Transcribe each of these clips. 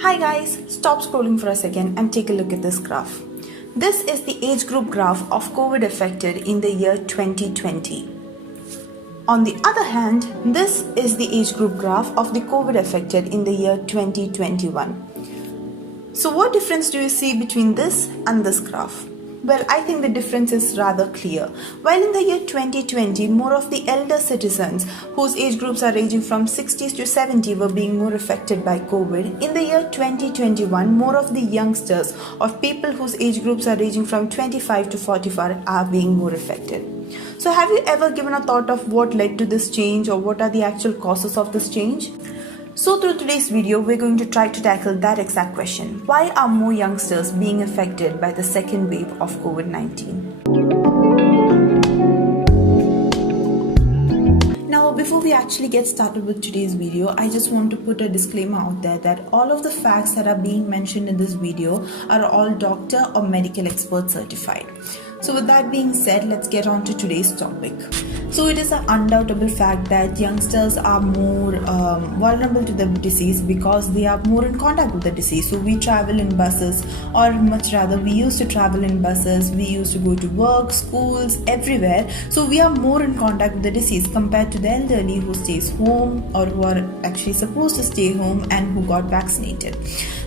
Hi guys, stop scrolling for a second and take a look at this graph. This is the age group graph of COVID affected in the year 2020. On the other hand, this is the age group graph of the COVID affected in the year 2021. So what difference do you see between this and this graph? Well, I think the difference is rather clear. While in the year 2020, more of the elder citizens whose age groups are ranging from 60s to 70 were being more affected by COVID, in the year 2021, more of the youngsters or people whose age groups are ranging from 25 to 45 are being more affected. So have you ever given a thought of what led to this change or what are the actual causes of this change? So through today's video, we're going to try to tackle that exact question. Why are more youngsters being affected by the second wave of COVID-19? Now, before we actually get started with today's video, I just want to put a disclaimer out there that all of the facts that are being mentioned in this video are all doctor or medical expert certified. So with that being said, let's get on to today's topic. So it is an undoubtable fact that youngsters are more vulnerable to the disease because they are more in contact with the disease. So we travel in buses, or much rather we used to travel in buses, we used to go to work, schools, everywhere. So we are more in contact with the disease compared to the elderly who stays home or who are actually supposed to stay home and who got vaccinated.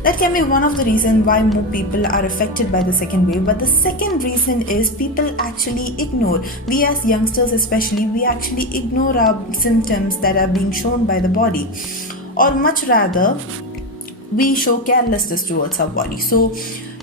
That can be one of the reasons why more people are affected by the second wave. But the second reason is people actually ignore. We as youngsters especially, we actually ignore our symptoms that are being shown by the body, or much rather we show carelessness towards our body. So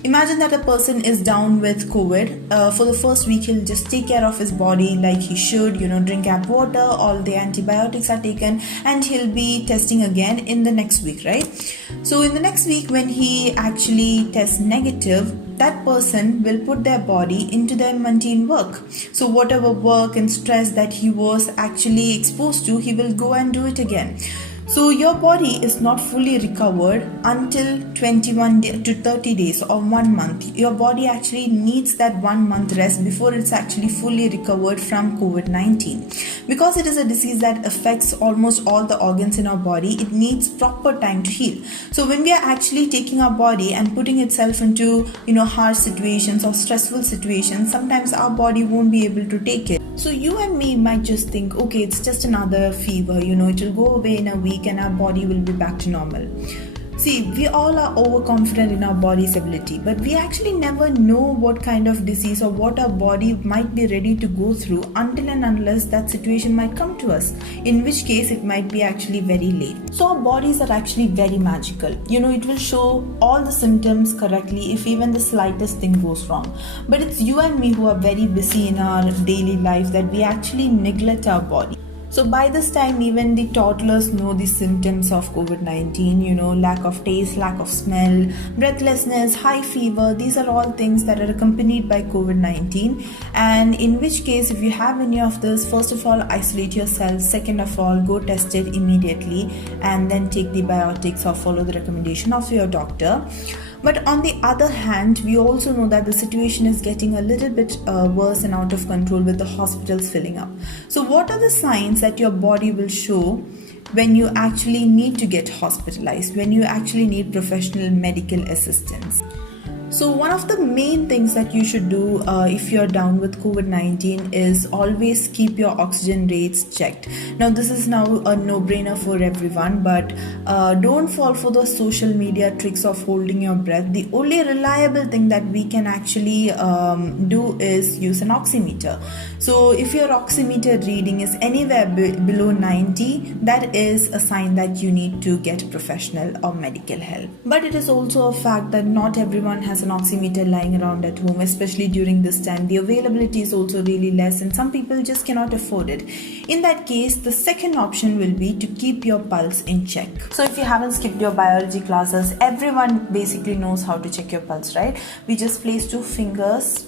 imagine that a person is down with COVID. For the first week, he'll just take care of his body like he should, drink up water, all the antibiotics are taken, and he'll be testing again in the next week, right? So in the next week, when he actually tests negative, that person will put their body into their mundane work. So whatever work and stress that he was actually exposed to, he will go and do it again. So your body is not fully recovered until 21 to 30 days or 1 month. Your body actually needs that 1 month rest before it's actually fully recovered from COVID-19. Because it is a disease that affects almost all the organs in our body, it needs proper time to heal. So when we are actually taking our body and putting itself into, harsh situations or stressful situations, sometimes our body won't be able to take it. So you and me might just think, okay, it's just another fever, it will go away in a week and our body will be back to normal. See, we all are overconfident in our body's ability, but we actually never know what kind of disease or what our body might be ready to go through until and unless that situation might come to us, in which case it might be actually very late. So our bodies are actually very magical. It will show all the symptoms correctly if even the slightest thing goes wrong. But it's you and me who are very busy in our daily life that we actually neglect our body. So by this time, even the toddlers know the symptoms of COVID-19, lack of taste, lack of smell, breathlessness, high fever. These are all things that are accompanied by COVID-19. And in which case, if you have any of this, first of all, isolate yourself. Second of all, go test it immediately and then take the biotics or follow the recommendation of your doctor. But on the other hand, we also know that the situation is getting a little bit worse and out of control with the hospitals filling up. So what are the signs that your body will show when you actually need to get hospitalized, when you actually need professional medical assistance? So one of the main things that you should do if you're down with COVID-19 is always keep your oxygen rates checked. Now this is now a no-brainer for everyone, but don't fall for the social media tricks of holding your breath. The only reliable thing that we can actually do is use an oximeter. So if your oximeter reading is anywhere below 90, that is a sign that you need to get professional or medical help. But it is also a fact that not everyone has an oximeter lying around at home, especially during this time. The availability is also really less and some people just cannot afford it. In that case, the second option will be to keep your pulse in check. So if you haven't skipped your biology classes, everyone basically knows how to check your pulse, right? We just place 2 fingers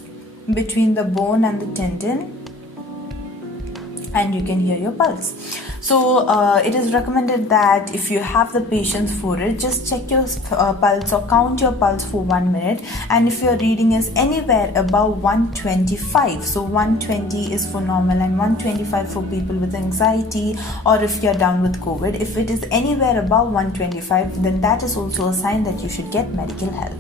between the bone and the tendon and you can hear your pulse. It is recommended that if you have the patience for it, just check your pulse or count your pulse for 1 minute, and if your reading is anywhere above 125, so 120 is for normal and 125 for people with anxiety, or if you're down with COVID, if it is anywhere above 125, then that is also a sign that you should get medical help.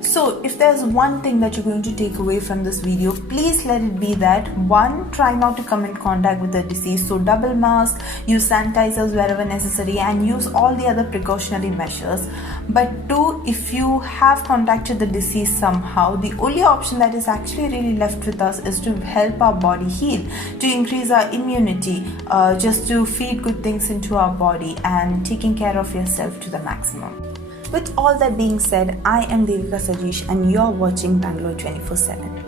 So if there's one thing that you're going to take away from this video, please let it be that 1, try not to come in contact with the deceased, so double mask, use sanitizers wherever necessary, and use all the other precautionary measures. But 2, if you have contacted the deceased somehow, the only option that is actually really left with us is to help our body heal, to increase our immunity, just to feed good things into our body and taking care of yourself to the maximum. With all that being said, I am Devika Sajesh and you're watching Bangalore 24/7.